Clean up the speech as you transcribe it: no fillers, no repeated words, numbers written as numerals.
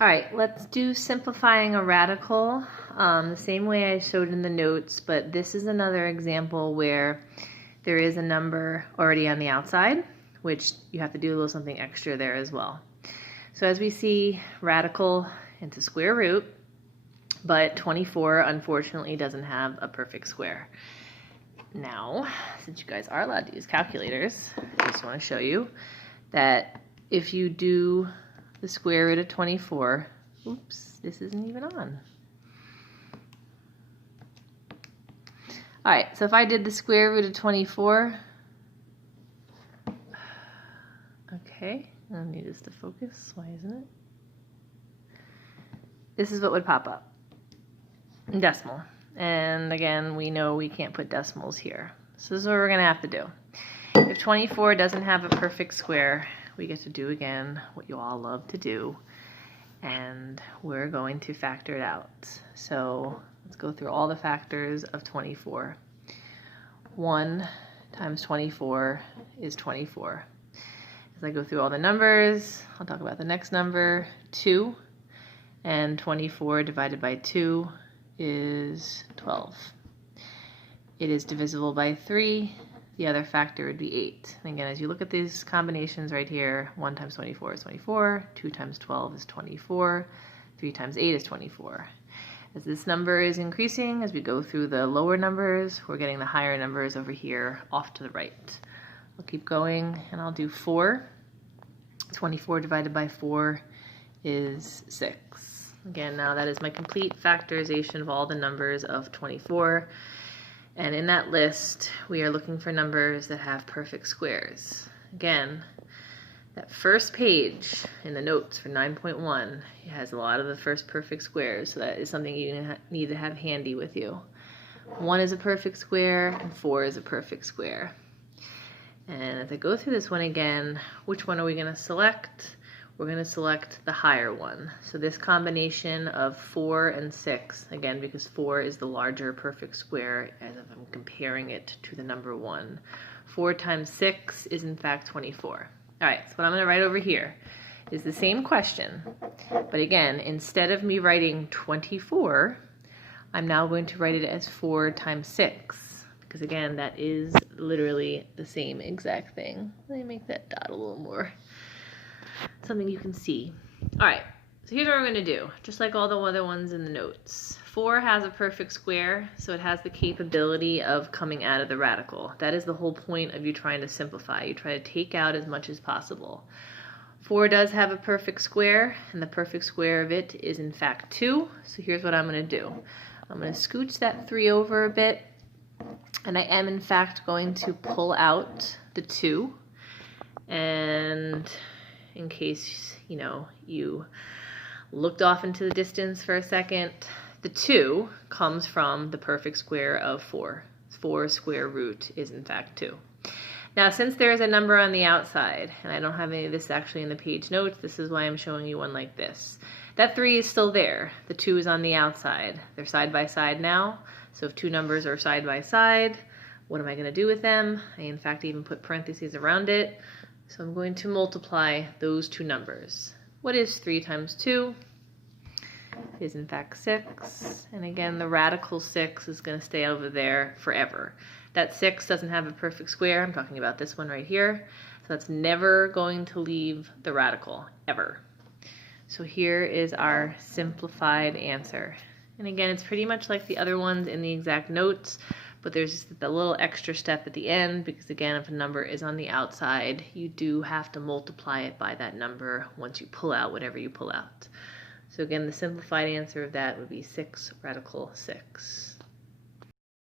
All right, let's do simplifying a radical the same way I showed in the notes, but this is another example where there is a number already on the outside, which you have to do a little something extra there as well. So as we see, radical into square root, but 24 unfortunately doesn't have a perfect square. Now, since you guys are allowed to use calculators, I just want to show you that if you do the square root of 24, oops, this isn't even on. All right, so if I did the square root of 24, okay, I need this to focus, why isn't it? This is what would pop up, decimal. And again, we know we can't put decimals here. So this is what we're gonna have to do. If 24 doesn't have a perfect square, we get to do again what you all love to do, and we're going to factor it out. So let's go through all the factors of 24. 1 times 24 is 24. As I go through all the numbers, I'll talk about the next number, 2, and 24 divided by 2 is 12. It is divisible by 3. The other factor would be 8. And again, as you look at these combinations right here, 1 times 24 is 24, 2 times 12 is 24, 3 times 8 is 24. As this number is increasing, as we go through the lower numbers, we're getting the higher numbers over here off to the right. I'll keep going, and I'll do 4. 24 divided by 4 is 6. Again, now that is my complete factorization of all the numbers of 24. And in that list, we are looking for numbers that have perfect squares. Again, that first page in the notes for 9.1 has a lot of the first perfect squares, so that is something you need to have handy with you. 1 is a perfect square, and 4 is a perfect square. And as I go through this one again, which one are we going to select? We're going to select the higher one. So this combination of 4 and 6, again, because 4 is the larger perfect square as if I'm comparing it to the number 1. 4 times 6 is in fact 24. All right, so what I'm going to write over here is the same question, but again, instead of me writing 24, I'm now going to write it as 4 times 6, because again, that is literally the same exact thing. Let me make that dot a little more something you can see. All right, so here's what we're going to do, just like all the other ones in the notes. 4 has a perfect square, so it has the capability of coming out of the radical. That is the whole point of you trying to simplify. You try to take out as much as possible. 4 does have a perfect square, and the perfect square of it is in fact 2. So here's what I'm going to do. I'm going to scooch that 3 over a bit, and I am in fact going to pull out the 2. And in case, you looked off into the distance for a second, the 2 comes from the perfect square of 4. 4 square root is in fact 2. Now, since there is a number on the outside, and I don't have any of this actually in the page notes, this is why I'm showing you one like this. That 3 is still there. The 2 is on the outside. They're side by side now. So if two numbers are side by side, what am I going to do with them? I in fact even put parentheses around it. So I'm going to multiply those two numbers. What is 3 times 2? It is in fact 6. And again, the radical 6 is going to stay over there forever. That 6 doesn't have a perfect square. I'm talking about this one right here. So that's never going to leave the radical, ever. So here is our simplified answer. And again, it's pretty much like the other ones in the exact notes, but there's just the little extra step at the end, because again, if a number is on the outside, you do have to multiply it by that number once you pull out whatever you pull out. So again, the simplified answer of that would be 6 radical 6.